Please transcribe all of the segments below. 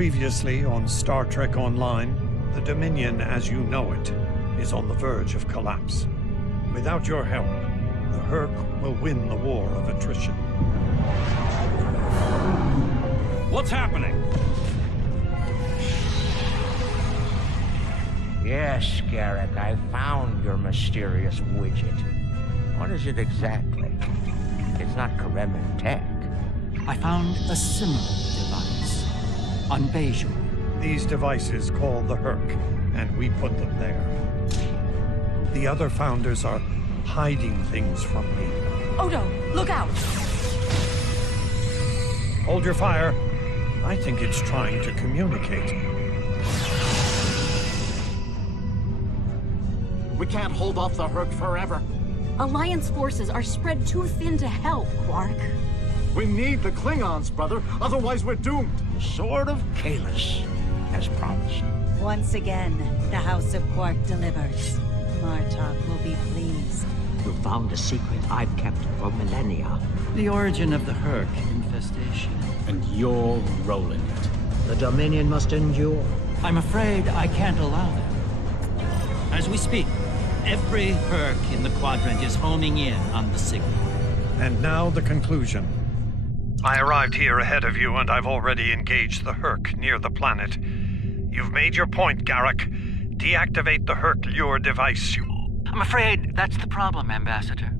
Previously on Star Trek Online, the Dominion as you know it is on the verge of collapse. Without your help, the Herc will win the war of attrition. What's happening? Yes, Garrick, I found your mysterious widget. What is it exactly? It's not Kremen tech. I found a similar device on Bejor. These devices call the Herc, and we put them there. The other founders are hiding things from me. Odo, look out! Hold your fire. I think it's trying to communicate. We can't hold off the Herc forever. Alliance forces are spread too thin to help, Quark. We need the Klingons, brother. Otherwise, we're doomed. Sword of Kahless, as promised. Once again, the House of Quark delivers. Martok will be pleased. You found a secret I've kept for millennia. The origin of the Herc infestation. And you're rolling it. The Dominion must endure. I'm afraid I can't allow that. As we speak, every Herc in the quadrant is homing in on the signal. And now the conclusion. I arrived here ahead of you, and I've already engaged the Herc near the planet. You've made your point, Garrick. Deactivate the Herc lure device. I'm afraid that's the problem, Ambassador.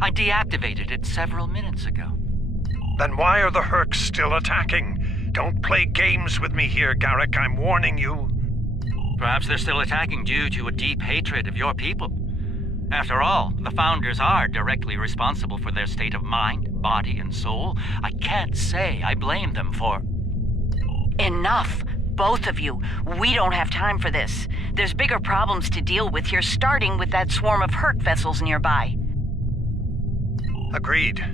I deactivated it several minutes ago. Then why are the Hercs still attacking? Don't play games with me here, Garrick. I'm warning you. Perhaps they're still attacking due to a deep hatred of your people. After all, the Founders are directly responsible for their state of mind, body, and soul. I can't say I blame them for... Enough! Both of you. We don't have time for this. There's bigger problems to deal with here, starting with that swarm of Herc vessels nearby. Agreed.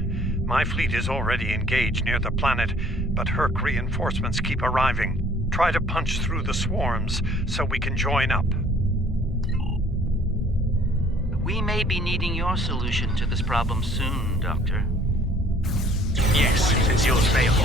My fleet is already engaged near the planet, but Herc reinforcements keep arriving. Try to punch through the swarms so we can join up. We may be needing your solution to this problem soon, Doctor. Yes, since yours failed.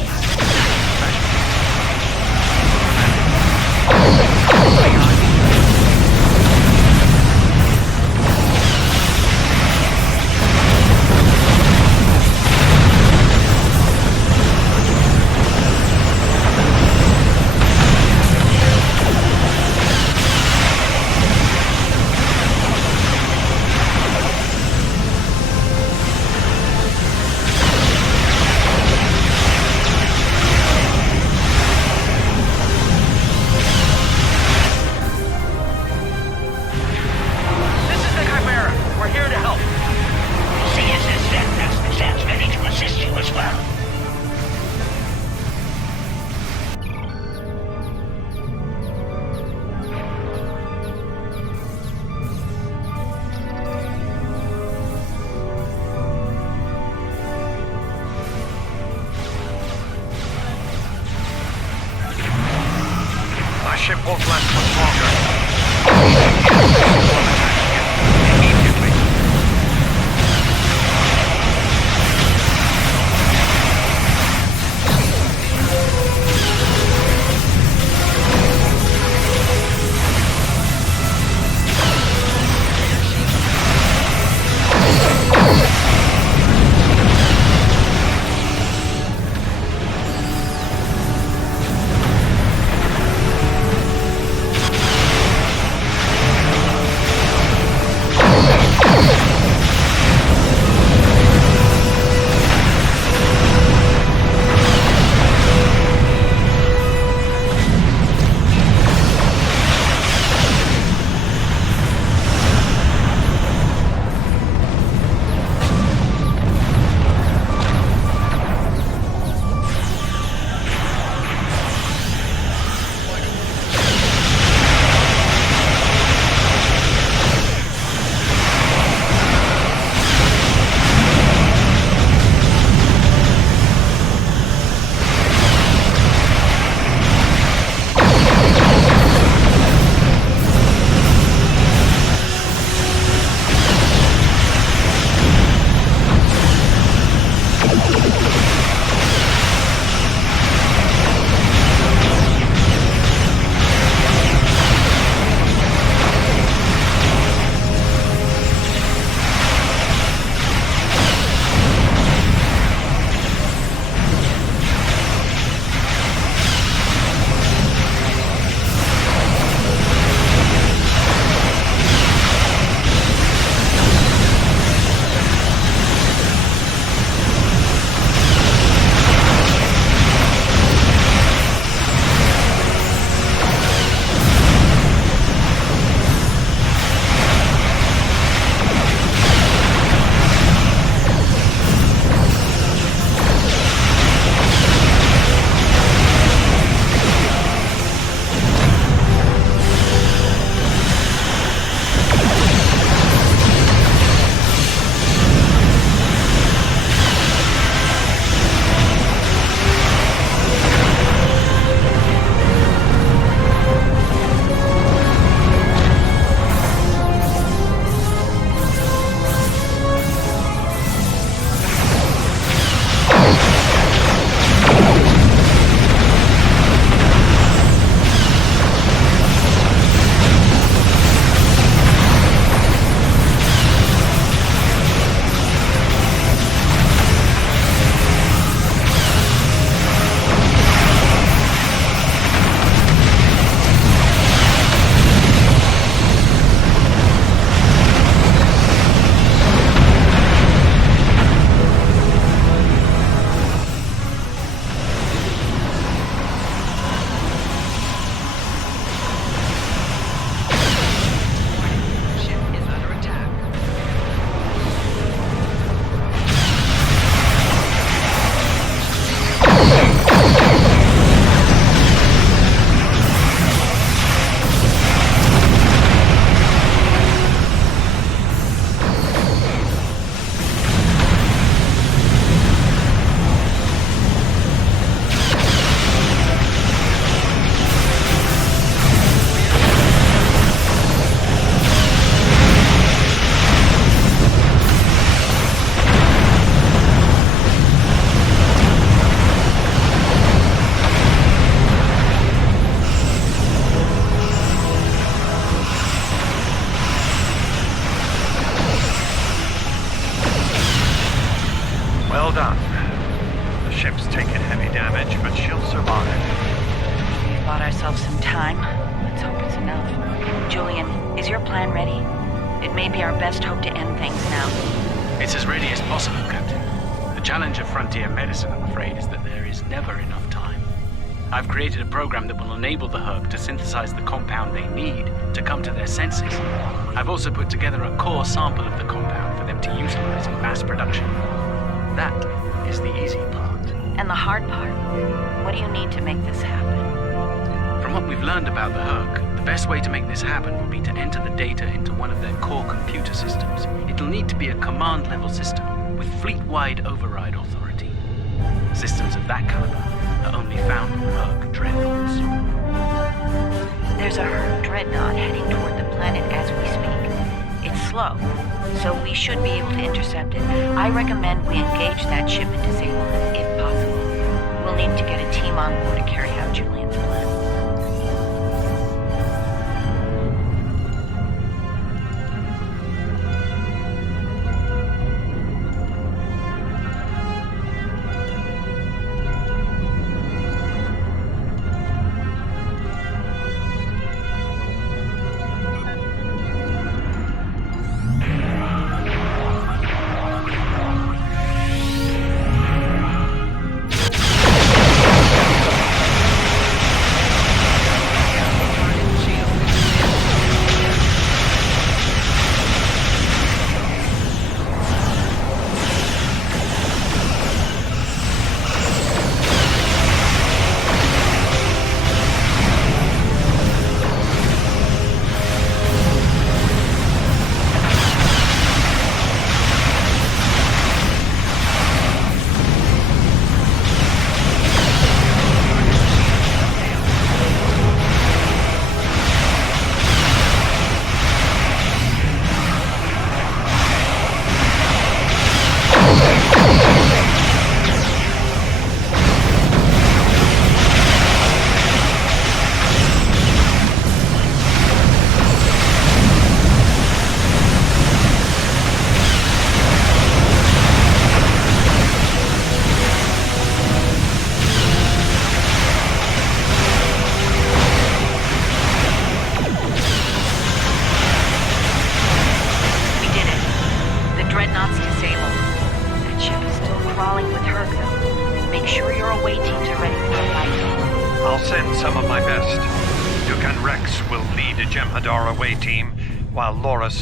Ship won't last much longer. Immediately. ourselves some time. Let's hope it's enough. Julian, is your plan ready? It may be our best hope to end things now. It's as ready as possible, Captain. The challenge of frontier medicine, I'm afraid, is that there is never enough time. I've created a program that will enable the Herc to synthesize the compound they need to come to their senses. I've also put together a core sample of the compound for them to utilize in mass production. That is the easy part. And the hard part? What do you need to make this happen? From what we've learned about the Herc, the best way to make this happen would be to enter the data into one of their core computer systems. It'll need to be a command-level system with fleet-wide override authority. Systems of that caliber are only found in Herc dreadnoughts. There's a Herc dreadnought heading toward the planet as we speak. It's slow, so we should be able to intercept it. I recommend we engage that ship and disable it, if possible. We'll need to get a team on board to carry out Julian's plan.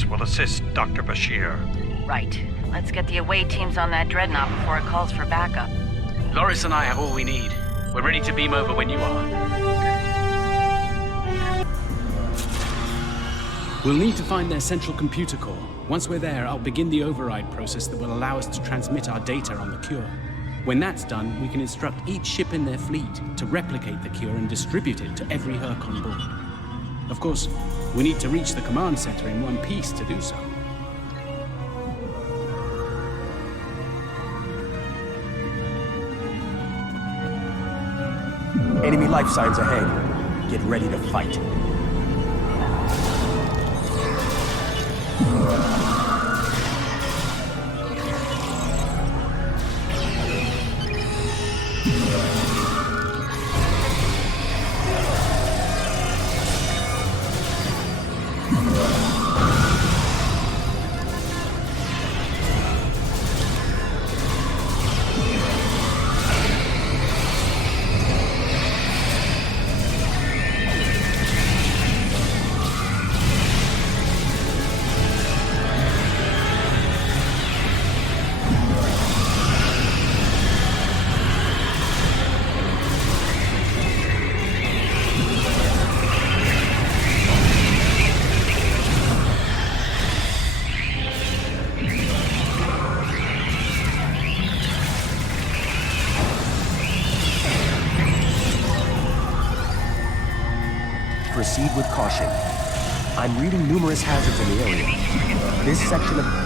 Will assist Dr. Bashir. Right. Let's get the away teams on that dreadnought before it calls for backup. Loris and I have all we need. We're ready to beam over when you are. We'll need to find their central computer core. Once we're there, I'll begin the override process that will allow us to transmit our data on the cure. When that's done, we can instruct each ship in their fleet to replicate the cure and distribute it to every Herc on board. Of course, we need to reach the command center in one piece to do so. Enemy life signs ahead. Get ready to fight. Proceed with caution. I'm reading numerous hazards in the area. This section of...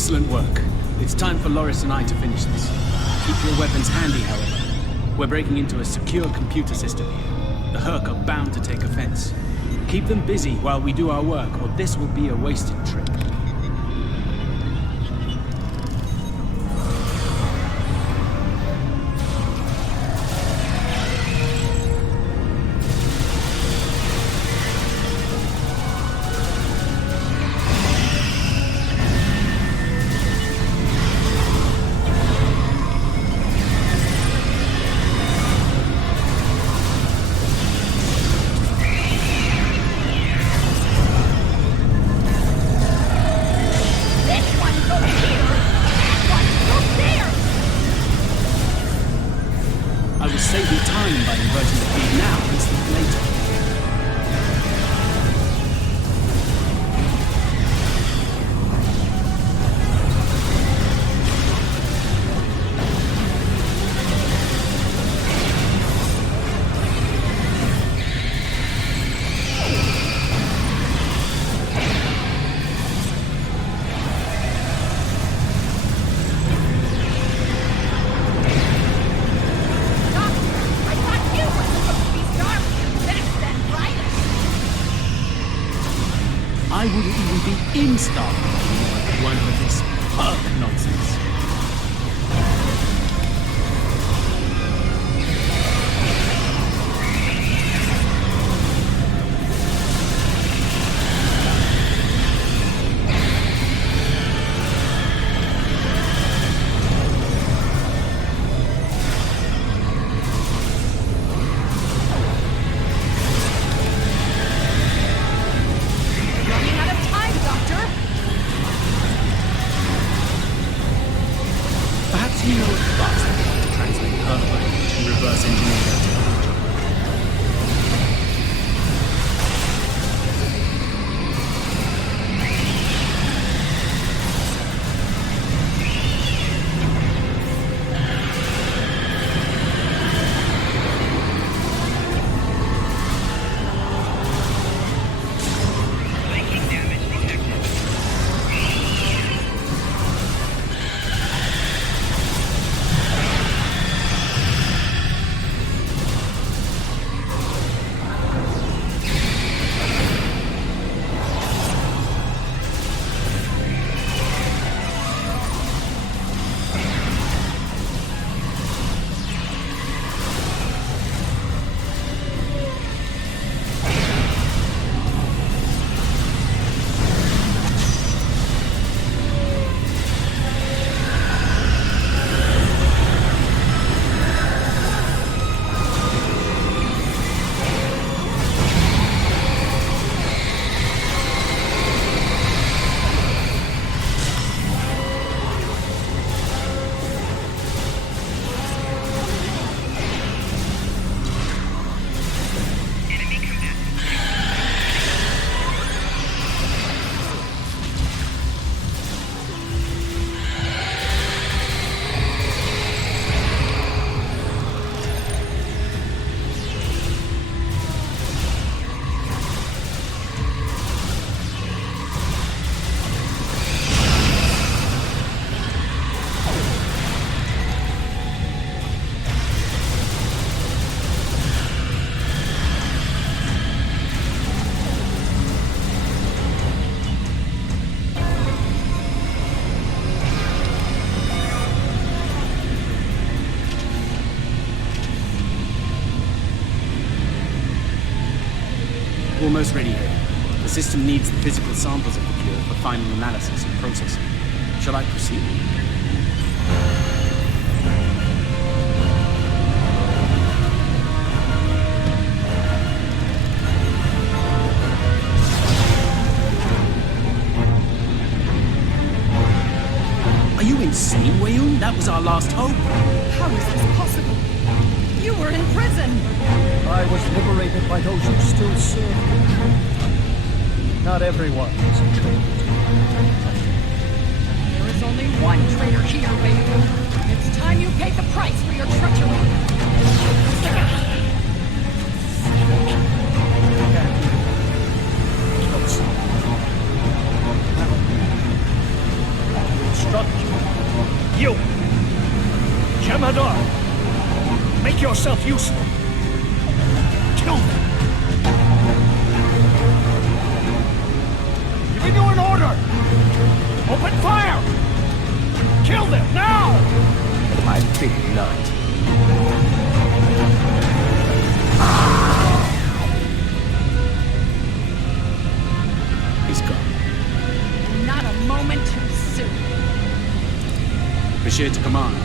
Excellent work. It's time for Loris and I to finish this. Keep your weapons handy, however. We're breaking into a secure computer system here. The Herc are bound to take offense. Keep them busy while we do our work, or this will be a wasted trip. I wouldn't even be in Star Wars if it weren't for this Herc nonsense. Almost ready here. The system needs the physical samples of the cure for final analysis and processing. Shall I proceed? Are you insane, Wayun? That was our last hope. How is this possible? You were in prison! I was liberated by those who still serve me. Not everyone is a traitor. There is only one traitor here, Wayne. It's time you paid the price for your treachery. Commodore! Make yourself useful! Kill them! Giving you an order! Open fire! Kill them, now! I think not. He's gone. Not a moment too soon. Bashir to command.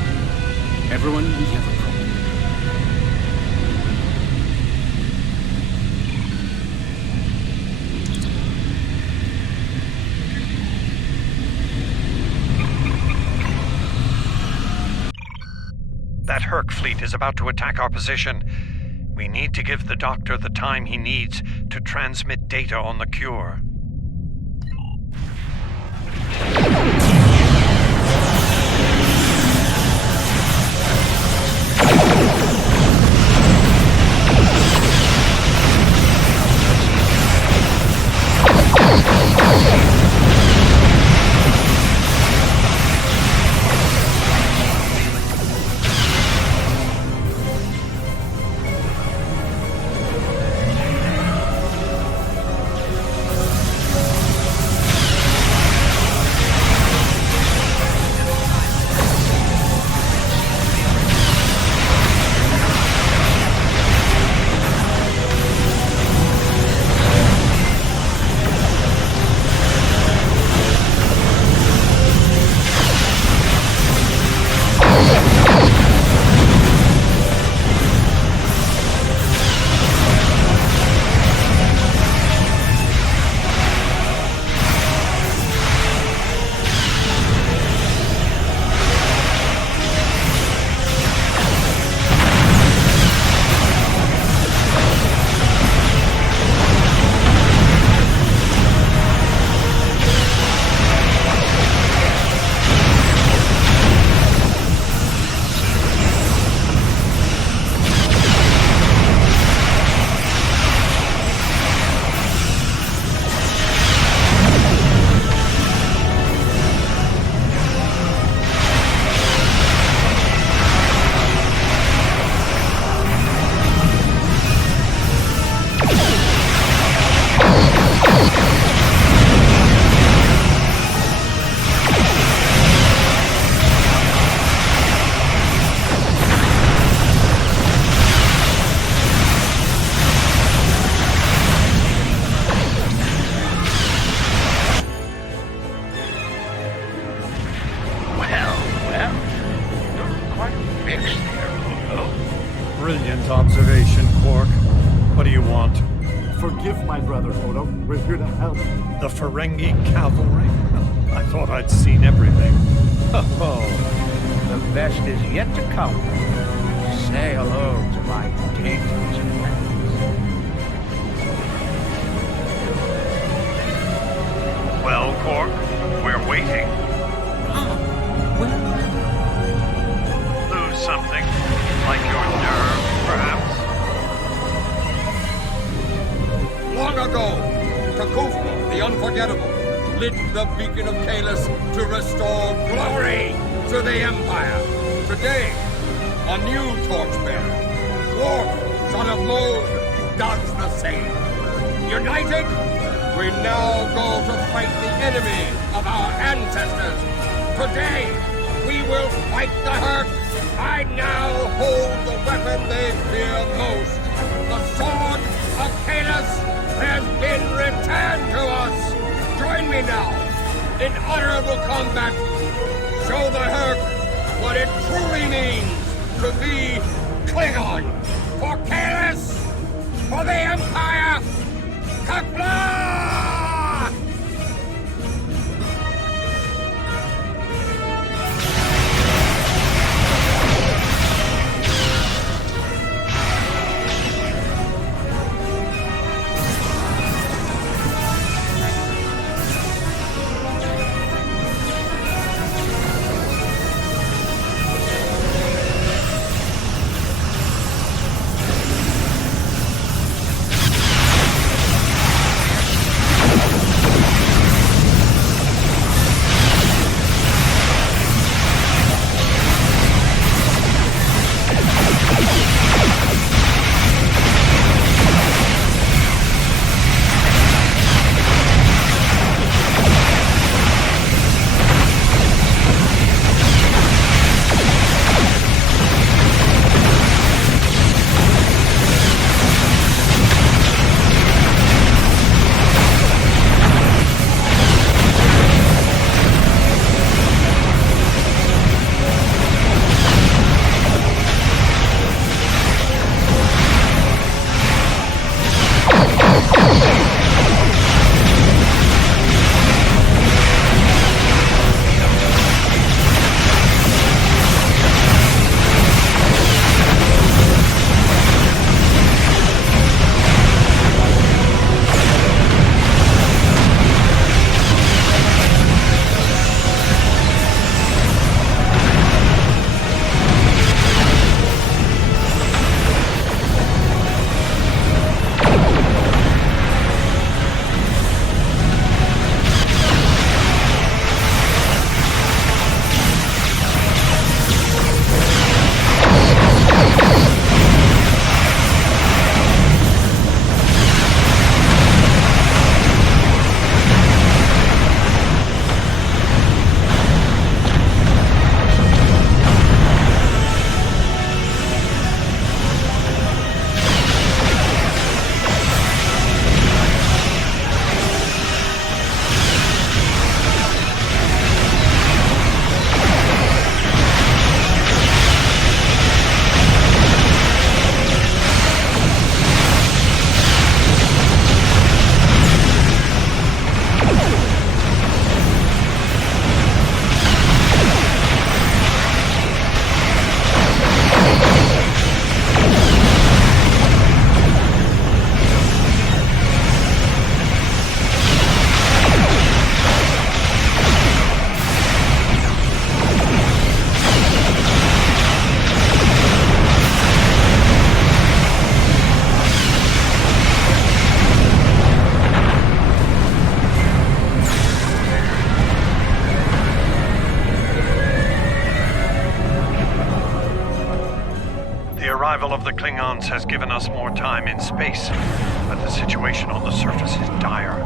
Everyone, we have a problem. That Herc fleet is about to attack our position. We need to give the Doctor the time he needs to transmit data on the cure. Brilliant observation, Quark. What do you want? Forgive my brother, Odo. We're here to help. The Ferengi cavalry? I thought I'd seen everything. Oh, the best is yet to come. Say hello to my dangerous friends. Well, Quark, we're waiting. Lose something, like your nerve, perhaps? Long ago, Takufma, the Unforgettable, lit the beacon of Kalis to restore glory to the Empire. Today, a new torchbearer, Worf, son of Mode, does the same. United, we now go to fight the enemy of our ancestors. Today, we will fight the Herc. I now hold the weapon they fear most. The sword of Kalis has been returned to us. Join me now in honorable combat. Show the Herc what it truly means to be Klingon. For Kalis, for the Empire, Kapla! arrival of the Klingons has given us more time in space, but the situation on the surface is dire.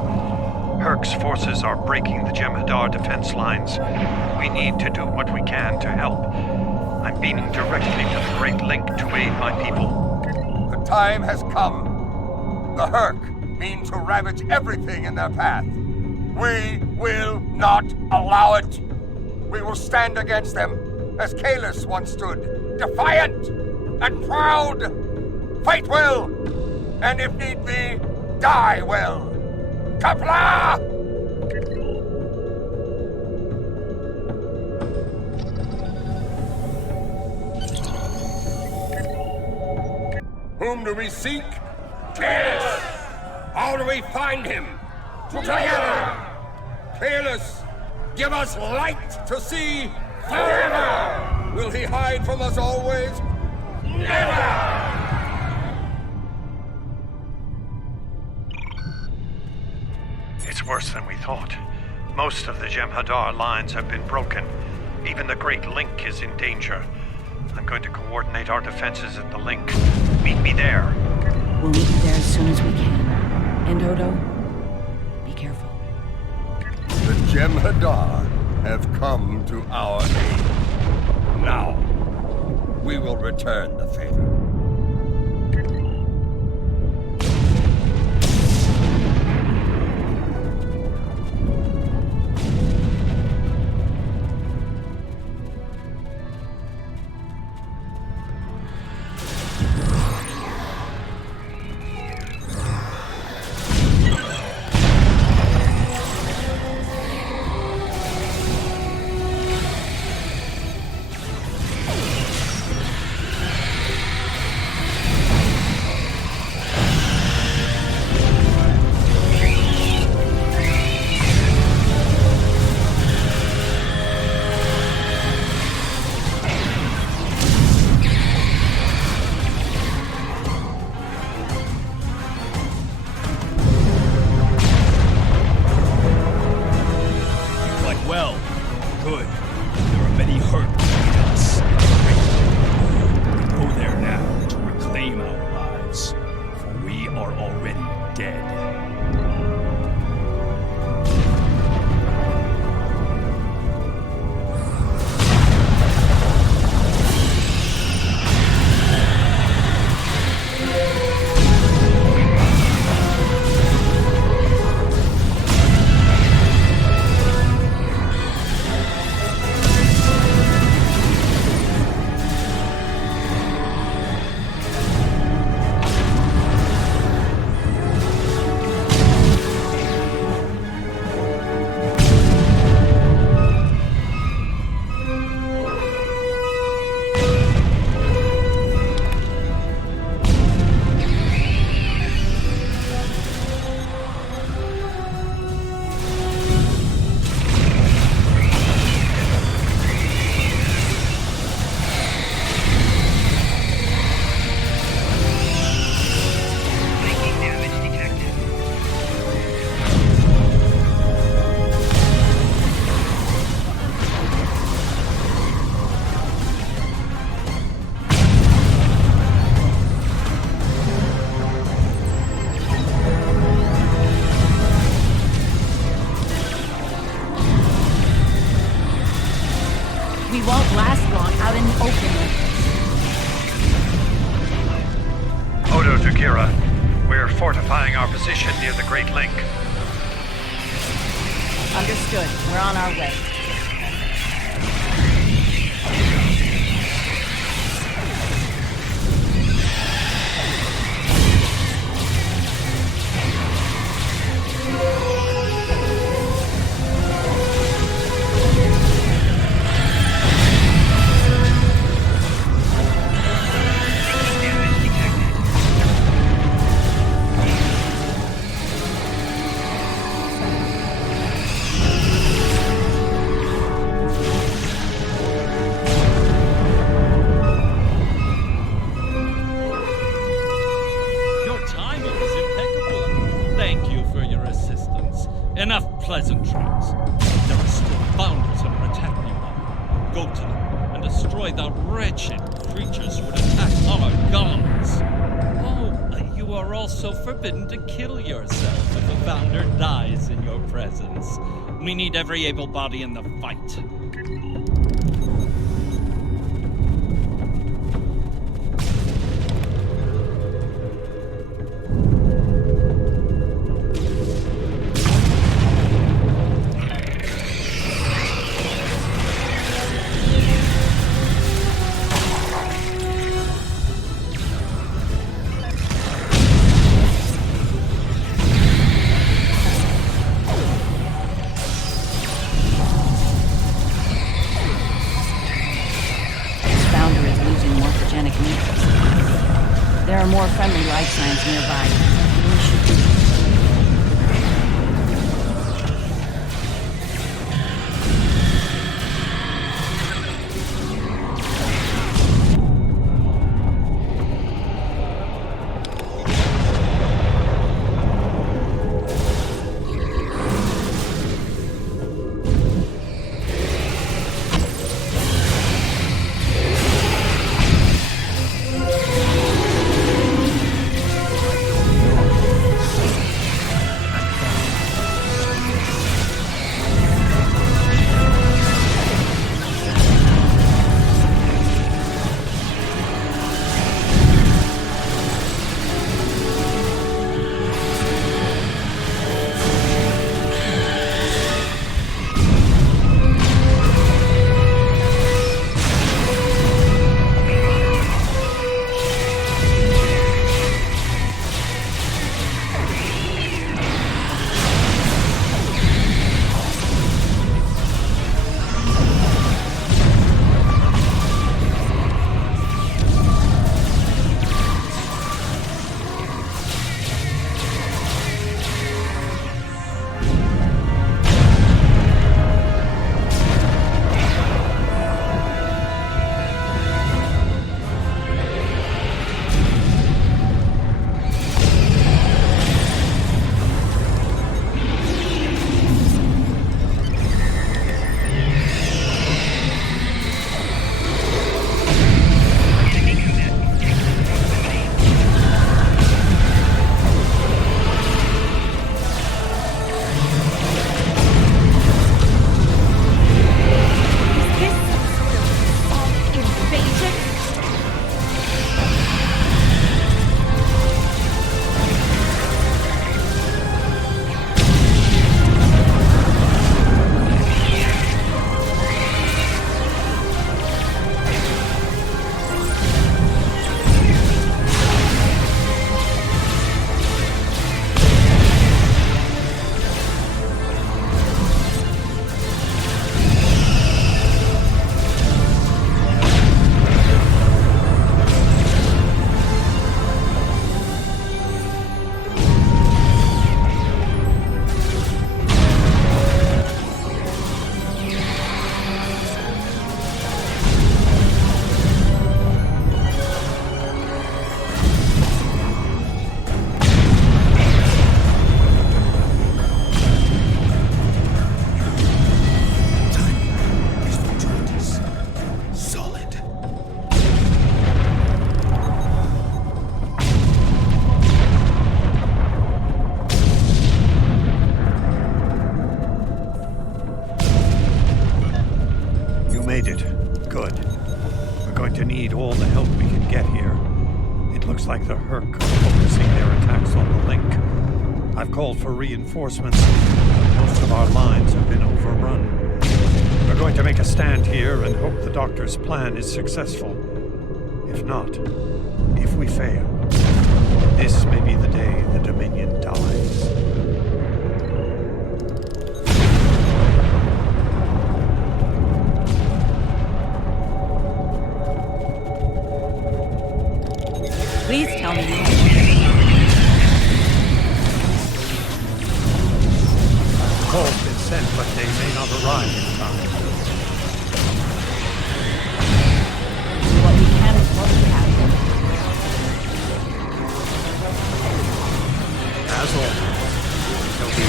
Herc's forces are breaking the Jem'Hadar defense lines. We need to do what we can to help. I'm beaming directly to the Great Link to aid my people. The time has come. The Herc mean to ravage everything in their path. We will not allow it. We will stand against them, as Kahless once stood, defiant and proud. Fight well, and if need be, die well. Kapla! Whom do we seek? Kahless! How do we find him? Together! Kahless, give us light to see forever! Will he hide from us always? Never! It's worse than we thought. Most of the Jem'Hadar lines have been broken. Even the Great Link is in danger. I'm going to coordinate our defenses at the link. Meet me there. We'll meet you there as soon as we can. And Odo, be careful. The Jem'Hadar have come to our aid. Now, we will return the favor. Near the Great Link. Understood. We're on our way. Enough pleasantries. There are still bounties that are attacking them. Go to them and destroy the wretched creatures would attack our gods. Oh, you are also forbidden to kill yourself if a founder dies in your presence. We need every able body in the fight. There are more friendly life signs nearby. We should do. made it. Good. We're going to need all the help we can get here. It looks like the Herc are focusing their attacks on the link. I've called for reinforcements. Most of our lines have been overrun. We're going to make a stand here and hope the Doctor's plan is successful. If not, if we fail, this may be the day the Dominion dies. Please tell me. Call's been sent, but they may not arrive in time. What we can is what we have. As always, there'll be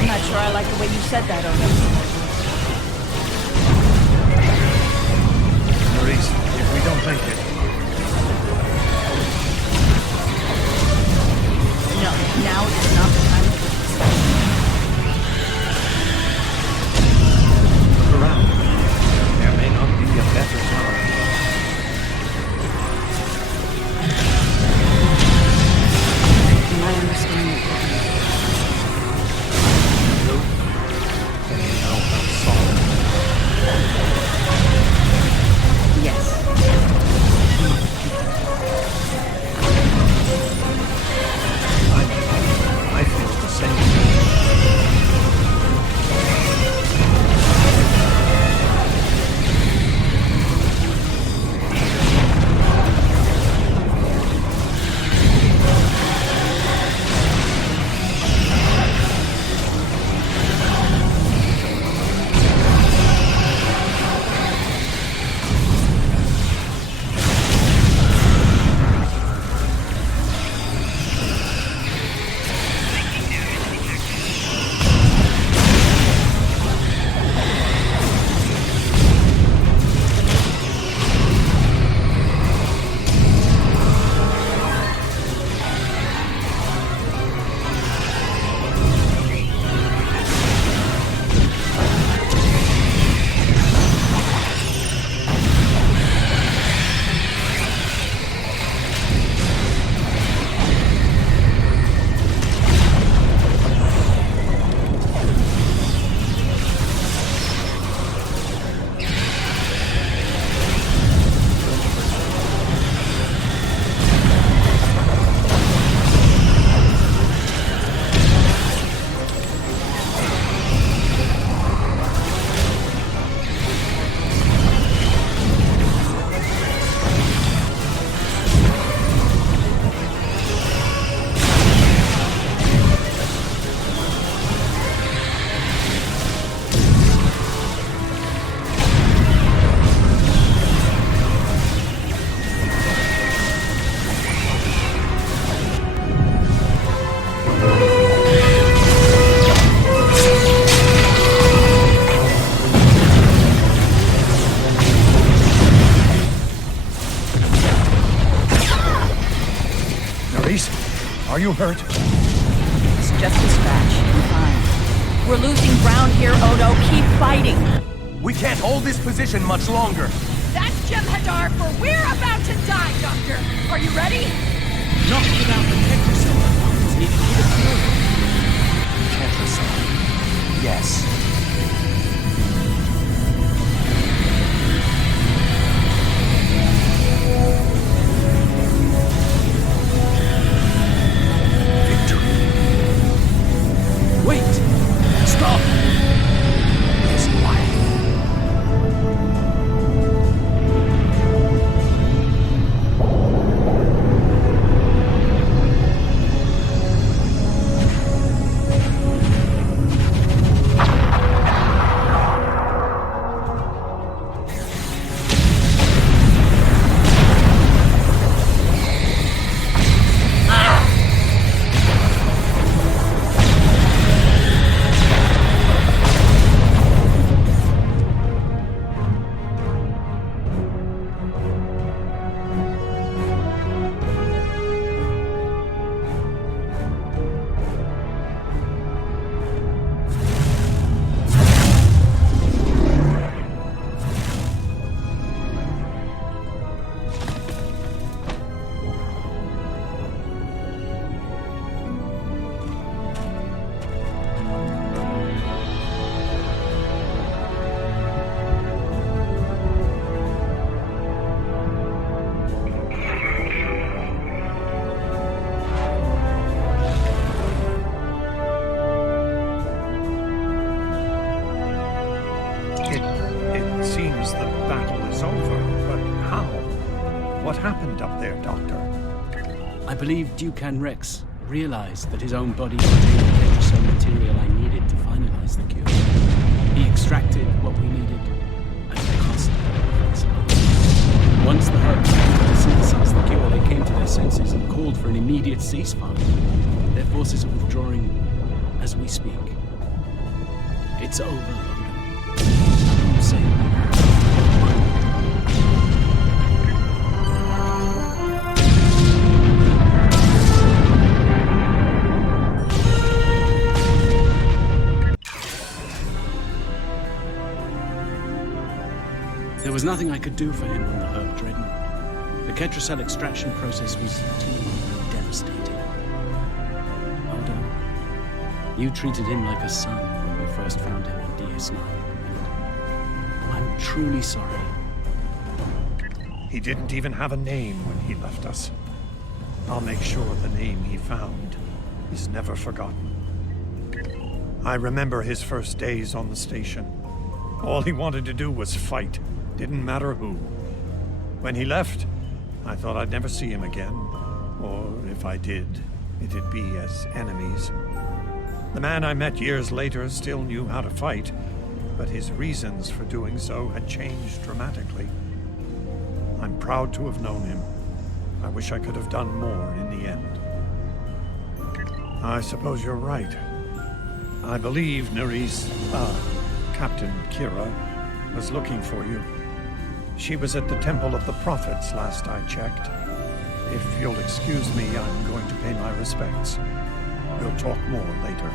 I'm not sure I like the way you said that, Odo. please, if we don't make it. No, now is not the time to wait. Look around. There may not be a better time. Do I understand you? No. Then you know how solid. Yes. I feel the same. Are you hurt? It's just a scratch. I'm fine. We're losing ground here, Odo. Keep fighting. We can't hold this position much longer. That's Jem'Hadar, for we're about to die, Doctor. Are you ready? Not without the Tetrasolar needed for the cure. Tetrasolar. Yes. Wait! Stop! His wife. It seems the battle is over, but how? What happened up there, Doctor? I believe Dukan Rex realized that his own body contained the Tetrasolar material I needed to finalize the cure. He extracted what we needed at the cost of our. Once the Hub began to synthesize the cure, they came to their senses and called for an immediate ceasefire. Their forces are withdrawing as we speak. It's over, Logan. Say There was nothing I could do for him on the Herb Dreadnought. The Ketracell extraction process was too devastating. Odo, you treated him like a son when we first found him on DS9. I'm truly sorry. He didn't even have a name when he left us. I'll make sure the name he found is never forgotten. I remember his first days on the station. All he wanted to do was fight. Didn't matter who. When he left, I thought I'd never see him again. Or if I did, it'd be as enemies. The man I met years later still knew how to fight, but his reasons for doing so had changed dramatically. I'm proud to have known him. I wish I could have done more in the end. I suppose you're right. I believe Captain Kira was looking for you. She was at the Temple of the Prophets last I checked. If you'll excuse me, I'm going to pay my respects. We'll talk more later.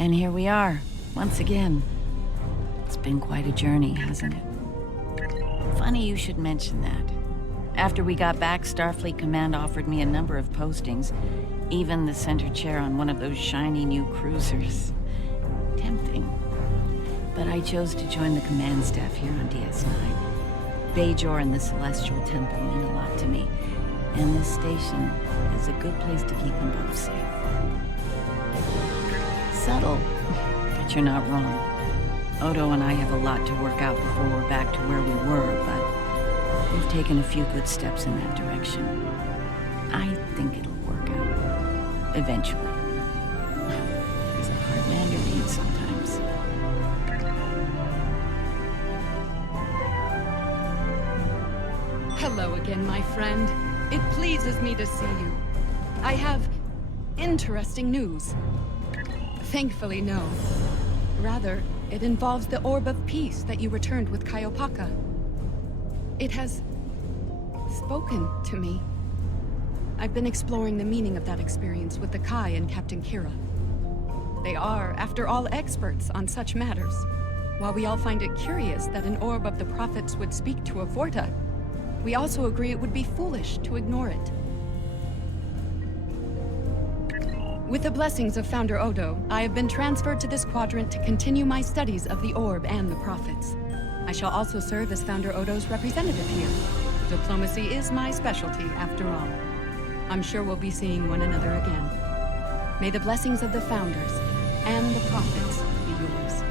And here we are, once again. It's been quite a journey, hasn't it? Funny you should mention that. After we got back, Starfleet Command offered me a number of postings, even the center chair on one of those shiny new cruisers. Tempting. But I chose to join the command staff here on DS9. Bajor and the Celestial Temple mean a lot to me, and this station is a good place to keep them both safe. Subtle, but you're not wrong. Odo and I have a lot to work out before we're back to where we were, but we've taken a few good steps in that direction. I think it'll work out. Eventually. He's a hard man to read sometimes. Hello again, my friend. It pleases me to see you. I have interesting news. Thankfully, no. Rather, it involves the Orb of Peace that you returned with Kaiopaka. It has spoken to me. I've been exploring the meaning of that experience with the Kai and Captain Kira. They are, after all, experts on such matters. While we all find it curious that an Orb of the Prophets would speak to a Vorta, we also agree it would be foolish to ignore it. With the blessings of Founder Odo, I have been transferred to this quadrant to continue my studies of the Orb and the Prophets. I shall also serve as Founder Odo's representative here. Diplomacy is my specialty, after all. I'm sure we'll be seeing one another again. May the blessings of the Founders and the Prophets be yours.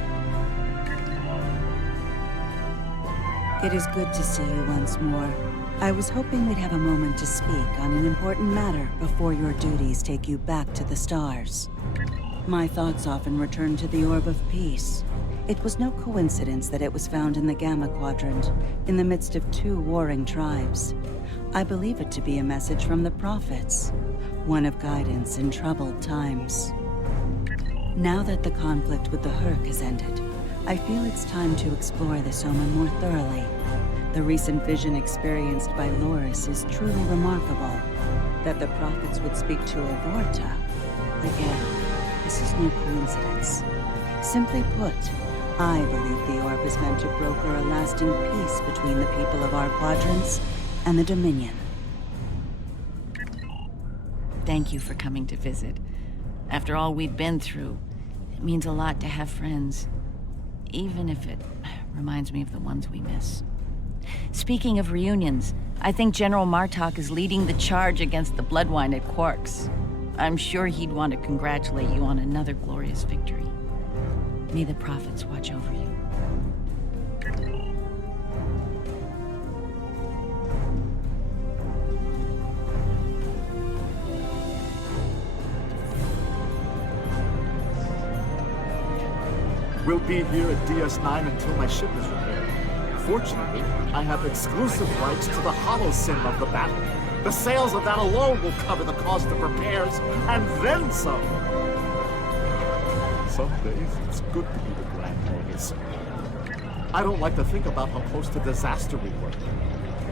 It is good to see you once more. I was hoping we'd have a moment to speak on an important matter before your duties take you back to the stars. My thoughts often return to the Orb of Peace. It was no coincidence that it was found in the Gamma-Quadrant, in the midst of two warring tribes. I believe it to be a message from the Prophets, one of guidance in troubled times. Now that the conflict with the Herc has ended, I feel it's time to explore this omen more thoroughly. The recent vision experienced by Loris is truly remarkable. That the Prophets would speak to a Vorta, again, this is no coincidence. Simply put, I believe the Orb is meant to broker a lasting peace between the people of our quadrants and the Dominion. Thank you for coming to visit. After all we've been through, it means a lot to have friends. even if it reminds me of the ones we miss. Speaking of reunions, I think General Martok is leading the charge against the Bloodwine at Quark's. I'm sure he'd want to congratulate you on another glorious victory. May the prophets watch over you. We'll be here at DS9 until my ship is repaired. Fortunately, I have exclusive rights to the holo-sim of the battle. The sales of that alone will cover the cost of repairs, and then some. Some days, it's good to be the Grand Magus. I don't like to think about how close to disaster we were.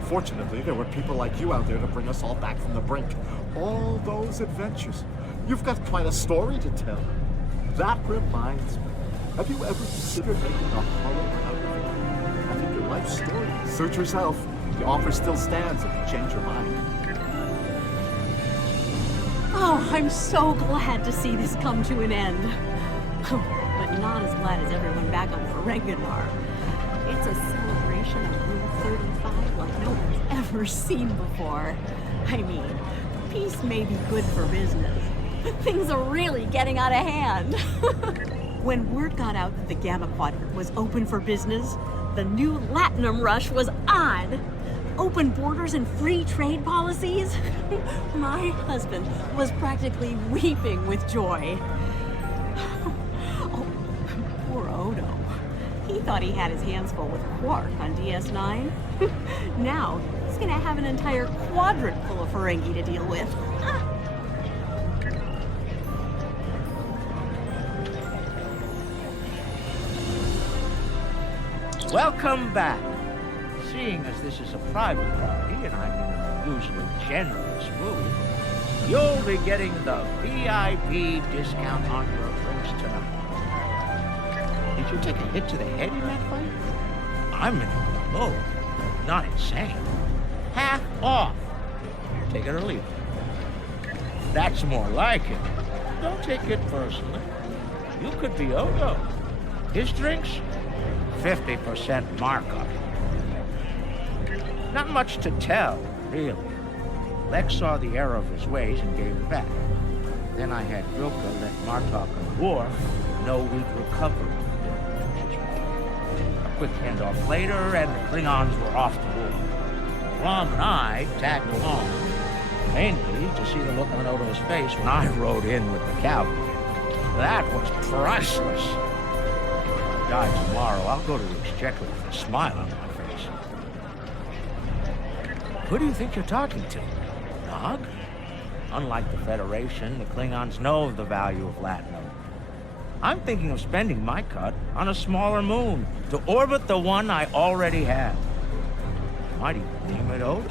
Fortunately, there were people like you out there to bring us all back from the brink. All those adventures. You've got quite a story to tell. That reminds me. Have you ever considered making a holo out of it? I think your life story. Search yourself. The offer still stands if you change your mind. Oh, I'm so glad to see this come to an end. But not as glad as everyone back on Ferenginar. It's a celebration of Rule 35 like no one's ever seen before. I mean, peace may be good for business, but things are really getting out of hand. When word got out that the Gamma-Quadrant was open for business, the new Latinum rush was on. Open borders and free trade policies? My husband was practically weeping with joy. Oh, poor Odo. He thought he had his hands full with Quark on DS9. Now, he's gonna have an entire quadrant full of Ferengi to deal with. Welcome back. Seeing as this is a private party and I'm in an unusually generous mood, you'll be getting the VIP discount on your drinks tonight. Did you take a hit to the head in that fight? I'm in a mode, not insane. Half off. Take it or leave it. That's more like it. Don't take it personally. You could be Odo. His drinks? 50% markup. Not much to tell, really. Lex saw the error of his ways and gave it back. Then I had Grilka let Martok and Worf know we'd recovered. A quick handoff later, and the Klingons were off to war. Rom and I tagged along, mainly to see the look on Odo's face when I rode in with the cavalry. That was priceless. If I die tomorrow, I'll go to the Exchequer with a smile on my face. Who do you think you're talking to? Nog? Unlike the Federation, the Klingons know of the value of Latinum. I'm thinking of spending my cut on a smaller moon to orbit the one I already have. Might even name it Odo.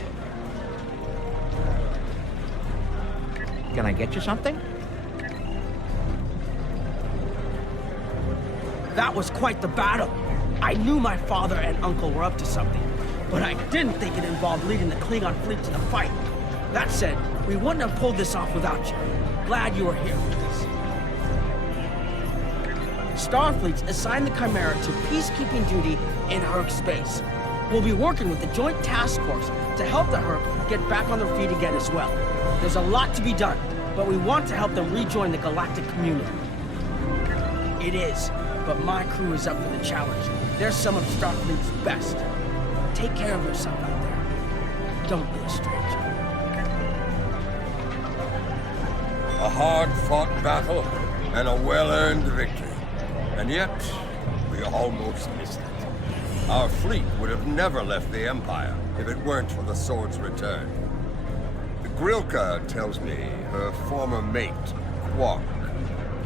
Can I get you something? That was quite the battle. I knew my father and uncle were up to something, but I didn't think it involved leading the Klingon fleet to the fight. That said, we wouldn't have pulled this off without you. Glad you were here with us. Starfleet's assigned the Chimera to peacekeeping duty in Herc space. We'll be working with the Joint Task Force to help the Herc get back on their feet again as well. There's a lot to be done, but we want to help them rejoin the galactic community. It is. But my crew is up for the challenge. They're some of Starfleet's best. Take care of yourself out there. Don't be a stranger. A hard-fought battle and a well-earned victory. And yet, we almost missed it. Our fleet would have never left the Empire if it weren't for the Sword's return. Grilka tells me her former mate, Quark,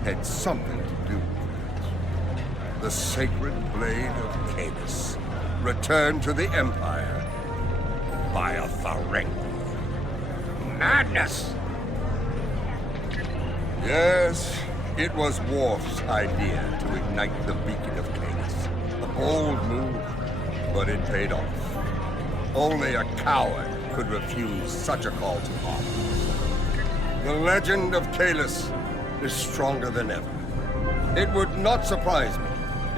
had something to do with it. The sacred blade of Canis, returned to the Empire by a Ferengi. Madness! Yes, it was Worf's idea to ignite the beacon of Canis. A bold move, but it paid off. Only a coward could refuse such a call to arms. The legend of Kalis is stronger than ever. It would not surprise me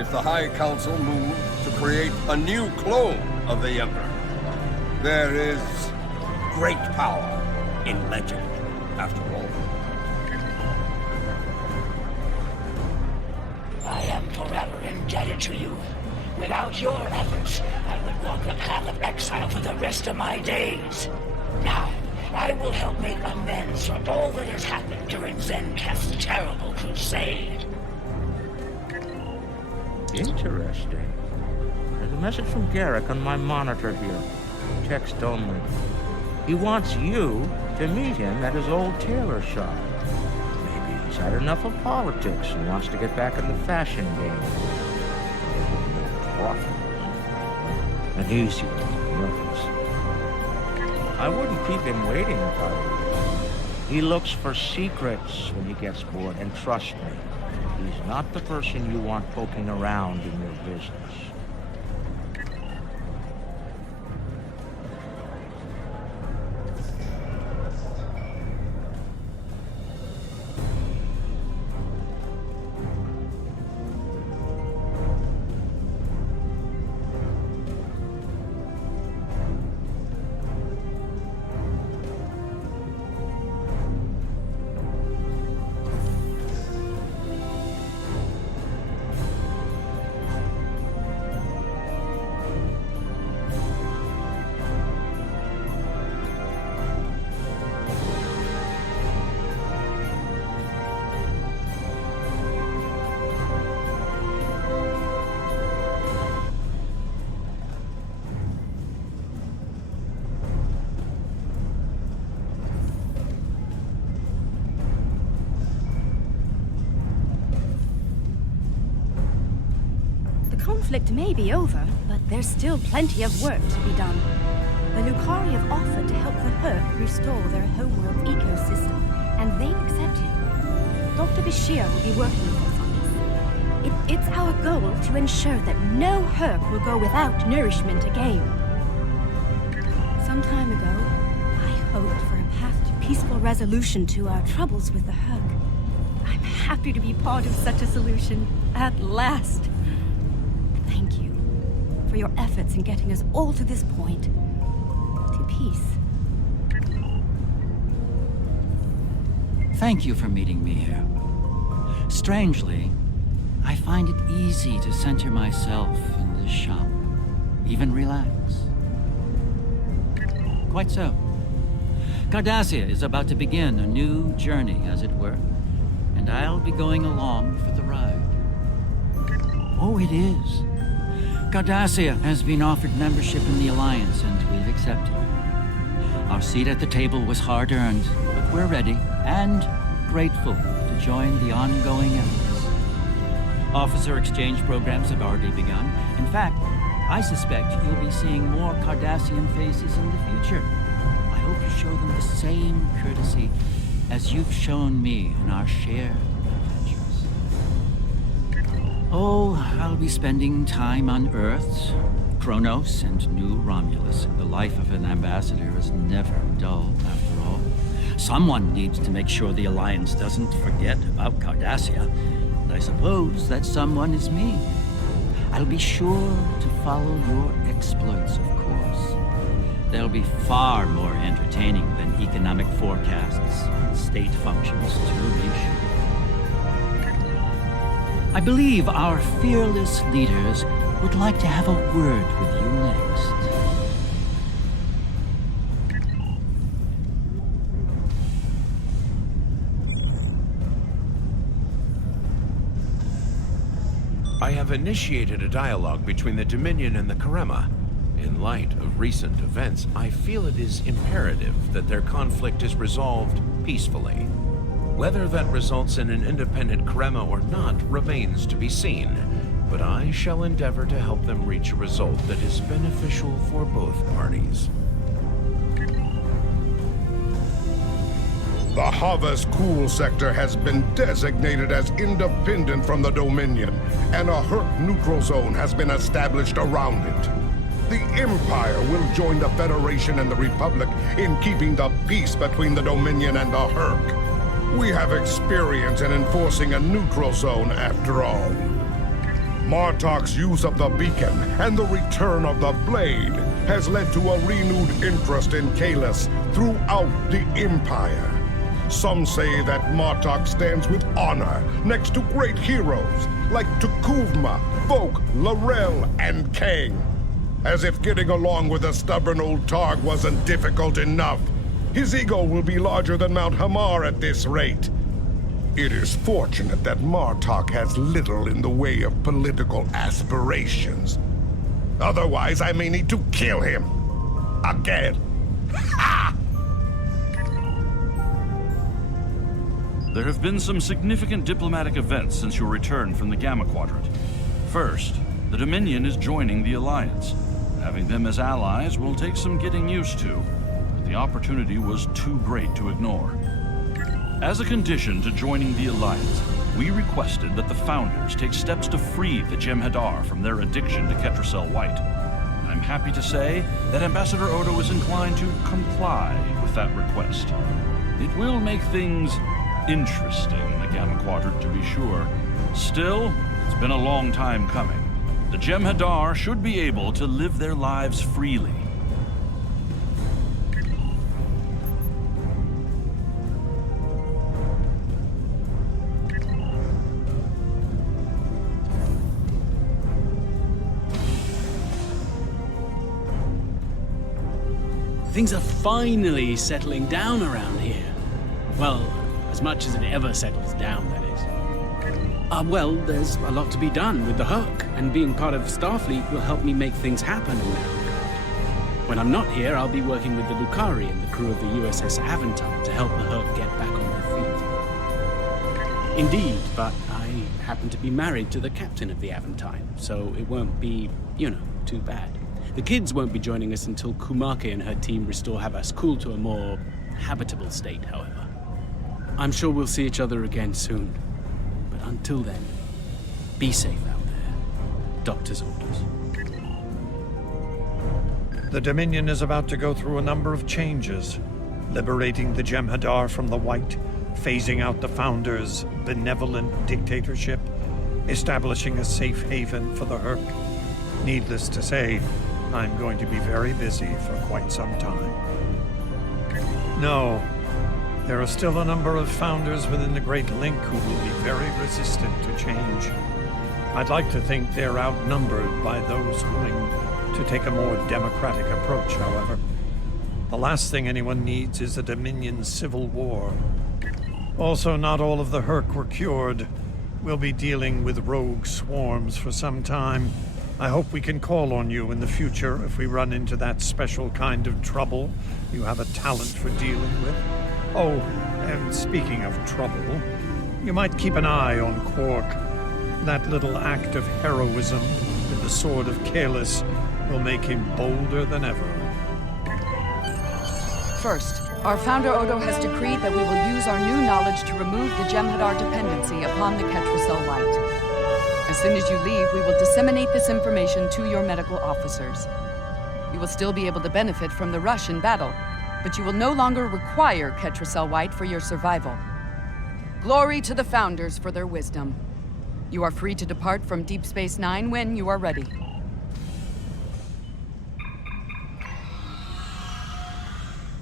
if the High Council moved to create a new clone of the Emperor. There is great power in legend, after all. I am forever indebted to you. Without your efforts, I would walk the path of exile for the rest of my days. Now, I will help make amends for all that has happened during Zencast's terrible crusade. Interesting. There's a message from Garrick on my monitor here. Text only. He wants you to meet him at his old tailor shop. Maybe he's had enough of politics and wants to get back in the fashion game. And he's nervous. I wouldn't keep him waiting if I were you. He looks for secrets when he gets bored, and trust me, he's not the person you want poking around in your business. Conflict may be over, but there's still plenty of work to be done. The Lucari have offered to help the Herc restore their homeworld ecosystem, and they've accepted. Dr. Bashir will be working with us on this. It's our goal to ensure that no Herc will go without nourishment again. Some time ago, I hoped for a path to peaceful resolution to our troubles with the Herc. I'm happy to be part of such a solution, at last. Thank you for your efforts in getting us all to this point, to peace. Thank you for meeting me here. Strangely, I find it easy to center myself in this shop, even relax. Quite so. Cardassia is about to begin a new journey, as it were, and I'll be going along for the ride. Oh, it is. Cardassia has been offered membership in the Alliance, and we've accepted. Our seat at the table was hard-earned, but we're ready and grateful to join the ongoing efforts. Officer exchange programs have already begun. In fact, I suspect you'll be seeing more Cardassian faces in the future. I hope you show them the same courtesy as you've shown me in our shared adventures. Oh, I'll be spending time on Earth, Kronos, and New Romulus. The life of an ambassador is never dull, after all. Someone needs to make sure the Alliance doesn't forget about Cardassia. And I suppose that someone is me. I'll be sure to follow your exploits, of course. They'll be far more entertaining than economic forecasts and state functions to reassure. I believe our fearless leaders would like to have a word with you next. I have initiated a dialogue between the Dominion and the Karema. In light of recent events, I feel it is imperative that their conflict is resolved peacefully. Whether that results in an independent Karema or not remains to be seen, but I shall endeavor to help them reach a result that is beneficial for both parties. The Hava's Cool sector has been designated as independent from the Dominion, and a Herc neutral zone has been established around it. The Empire will join the Federation and the Republic in keeping the peace between the Dominion and the Herc. We have experience in enforcing a neutral zone after all. Martok's use of the beacon and the return of the blade has led to a renewed interest in Kalis throughout the Empire. Some say that Martok stands with honor next to great heroes like Tukuvma, Folk, Laurel, and Kang. As if getting along with a stubborn old Targ wasn't difficult enough, his ego will be larger than Mount Hamar at this rate. It is fortunate that Martok has little in the way of political aspirations. Otherwise, I may need to kill him. Again. Ha! There have been some significant diplomatic events since your return from the Gamma-Quadrant. First, the Dominion is joining the Alliance. Having them as allies will take some getting used to, but the opportunity was too great to ignore. As a condition to joining the Alliance, we requested that the Founders take steps to free the Jem'Hadar from their addiction to Ketracel White. I'm happy to say that Ambassador Odo is inclined to comply with that request. It will make things interesting in the Gamma Quadrant, to be sure. Still, it's been a long time coming. The Jem'Hadar should be able to live their lives freely. Things are finally settling down around here. Well, as much as it ever settles down, that is. Well, there's a lot to be done with the Herc, and being part of Starfleet will help me make things happen in that regard. When I'm not here, I'll be working with the Lucari and the crew of the USS Aventine to help the Herc get back on their feet. Indeed, but I happen to be married to the captain of the Aventine, so it won't be, too bad. The kids won't be joining us until Kumake and her team restore Havas-Kul to a more habitable state, however. I'm sure we'll see each other again soon. But until then, be safe out there. Doctor's orders. The Dominion is about to go through a number of changes, liberating the Jem'Hadar from the White, phasing out the Founders' benevolent dictatorship, establishing a safe haven for the Herc. Needless to say, I'm going to be very busy for quite some time. No, there are still a number of Founders within the Great Link who will be very resistant to change. I'd like to think they're outnumbered by those willing to take a more democratic approach, however. The last thing anyone needs is a Dominion civil war. Also, not all of the Herc were cured. We'll be dealing with rogue swarms for some time. I hope we can call on you in the future if we run into that special kind of trouble you have a talent for dealing with. Oh, and speaking of trouble, you might keep an eye on Quark. That little act of heroism with the Sword of Kalis will make him bolder than ever. First, our founder Odo has decreed that we will use our new knowledge to remove the Jem'Hadar dependency upon the Ketracel White. As soon as you leave, we will disseminate this information to your medical officers. You will still be able to benefit from the rush in battle, but you will no longer require Ketracel White for your survival. Glory to the Founders for their wisdom. You are free to depart from Deep Space Nine when you are ready.